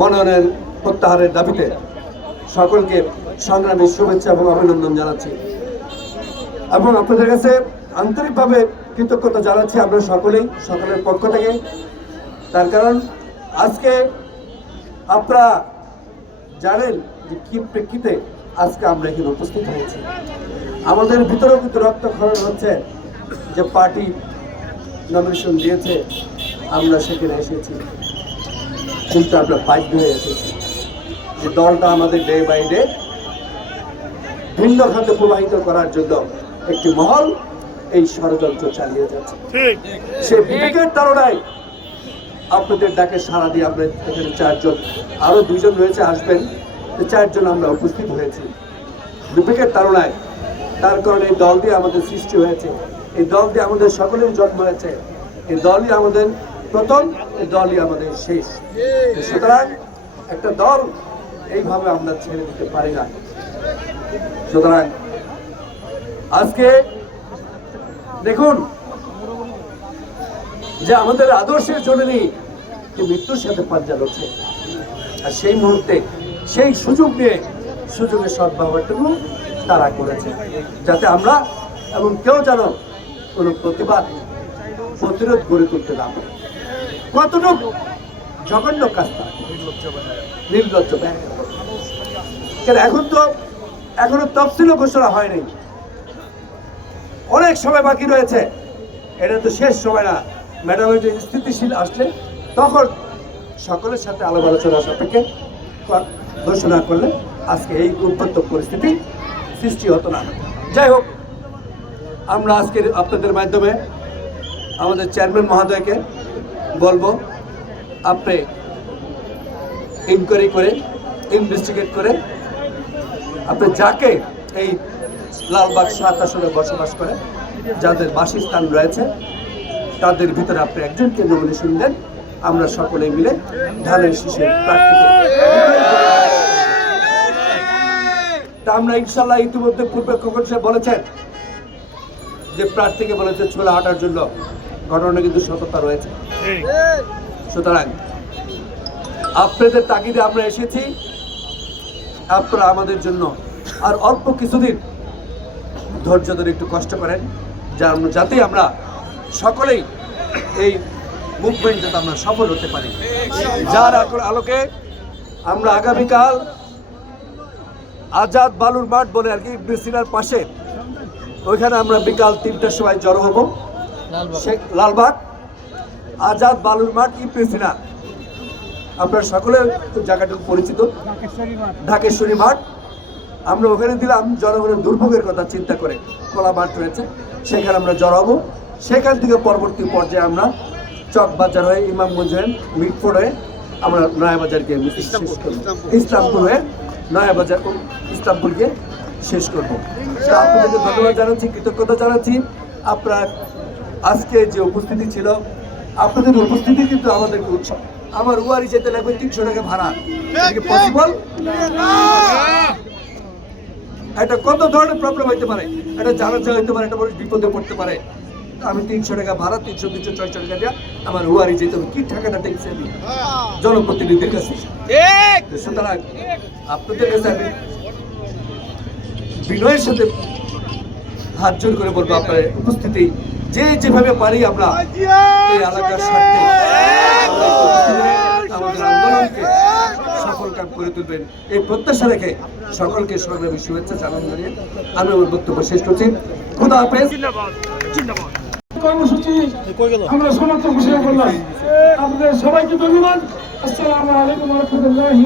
মনোনয়ন প্রত্যাহারের দাবিতে সকলকে সংগ্রামী শুভেচ্ছা এবং অভিনন্দন জানাচ্ছি। এবং আপনাদের কাছে আন্তরিকভাবে কৃতজ্ঞতা জানাচ্ছি আমরা সকলেই, সকলের পক্ষ থেকে। তার কারণ, আজকে আপনারা জানেন যে কি প্রেক্ষিতে আজকে আমরা এখানে উপস্থিত হয়েছি। আমাদের ভিতরেও কিন্তু রক্তক্ষরণ হচ্ছে যে পার্টি নমিনেশন দিয়েছে, আমরা সেখানে এসেছি। কিন্তু আমরা বাধ্য হয়ে এসেছি যে দলটা আমাদের ডে বাই ডে ভিন্ন খাতে প্রবাহিত করার জন্য একটি মহল এই ষড়যন্ত্র চালিয়ে যাচ্ছে। সে বিবেকের তারণায় আপনাদের ডাকে সাড়া দিয়ে আমরা এখানে চারজন আরও দুইজন রয়েছে আসবেন। চারজন আমরা উপস্থিত হয়েছি। বিবেকের তারণায় তার কারণে এই দল দিয়ে আমাদের সৃষ্টি হয়েছে। এই দল দিয়ে আমাদের সকলের জন্ম হয়েছে। এই দলই আমাদের প্রথম এই দলই আমাদের শেষ। সুতরাং একটা দল এইভাবে আমরা ছেড়ে দিতে পারি না। সুতরাং আজকে দেখুন যে আমাদের আদর্শের যে মৃত্যুর সাথে পাঞ্জা লড়ছে। আর সেই মুহূর্তে সেই সুযোগ নিয়ে সুযোগের সদ্ব্যবহারটুকু তারা করেছে। যাতে আমরা এবং কেউ যেন কোনো প্রতিবাদ, প্রতিরোধ গড়ে তুলতে না পারে। কতটুকু? জঘন্য কাজ তারা করেছে। নির্লজ্জ কেন, এখন তো, এখনও তফসিল ঘোষণা হয়নি। অনেক সময় বাকি রয়েছে। এটা তো শেষ সময় না। ম্যাডাম একটু স্থিতিশীল আসলে, তখন সকলের সাথে আলাপ আলোচনা সাপেক্ষে ঘোষণা করলে আজকে এই উদ্বত্ত পরিস্থিতি সৃষ্টি হতো না। যাই হোক, আমরা আজকের আপনাদের মাধ্যমে আমাদের চেয়ারম্যান মহোদয়কে বলব, আপনি ইনকোয়ারি করে ইনভেস্টিগেট করে, আপনি যাকে এই লালবাগ সাত বসবাস করে, যাদের বাসস্থান রয়েছে, তাদের ভিতরে আপনি একজনকে নমিনেশন দেন। আমরা সকলে মিলে ধানের শীষের তা আমরা ইনশাল্লাহ ইতিমধ্যে পূর্বে খবর বলেছেন? যে প্রার্থীকে বলেছে ছোলা হাঁটার জন্য। ঘটনা কিন্তু সততা রয়েছে। সুতরাং আপনাদের তাগিদে আমরা এসেছি। আপনারা আমাদের জন্য আর অল্প কিছুদিন ধৈর্য ধরে একটু কষ্ট করেন যাতে আমরা সকলেই এই মুভমেন্ট যাতে আমরা সফল হতে পারি। যার আলো- আলোকে আমরা আগামীকাল আজাদ বালুর মাঠ বলে আর কি ব্রিসিলার পাশে, ওইখানে আমরা বিকাল তিনটার সময় জড়ো হব। শেখ লালবাগ আজাদ বালুর মাঠ ইপ্রেসিনা আপনার সকলের জায়গাটুকু পরিচিত। ঢাকেশ্বরী মাঠ। আমরা ওখানে দিলাম জনগণের দুর্ভোগের কথা চিন্তা করে কলা মাঠ রয়েছে। সেখানে আমরা জড়াবো। সেখান থেকে পরবর্তী পর্যায়ে আমরা চক বাজার হয়ে ইমামগঞ্জ হয়ে মিটফোর্ড হয়ে আমরা নয়াবাজার গিয়ে মিছিল শেষ করব। ইসলামপুর হয়ে নয়াবাজার ইসলামপুরকে শেষ করব। আপনাদেরকে ধন্যবাদ জানাচ্ছি কৃতজ্ঞতা জানাচ্ছি। আপনার আজকে যে উপস্থিতি ছিল আপনাদের উপস্থিতি কিন্তু আমাদেরকে উৎসব আমার উয়ারি যেতে লাগবে তিনশো টাকা ভাড়া। পসিবল এটা কত ধরনের প্রবলেম হইতে পারে? এটা একটা জানাজা হইতে পারে একটা মানুষ বিপদে পড়তে পারে। আমি তিনশো টাকা ভাড়া তিনশো তিনশো ছয়শো টাকা দিয়ে আমার হুয়ারি যেতে হবে। কি টাকাটা টেকছে আমি? জনপ্রতিনিধির কাছে। সুতরাং আপনাদের কাছে আমি বিনয়ের সাথে হাত জোর করে বলব আপনার উপস্থিতি। যে যেভাবে পারি আমরা এই এলাকার স্বার্থে আমরা আমাদের আন্দোলনকে সফল কাম করে তুলবেন। এই প্রত্যাশা রেখে সকলকে সংগ্রামী শুভেচ্ছা জানান জানিয়ে আমি আমার বক্তব্য শেষ করছি। খুদা হাফেজ। কর্মসূচি আমরা ঘোষণা করলাম। আপনাদের সবাইকে ধন্যবাদ। আসসালামু আলাইকুম রহমতুল্লাহি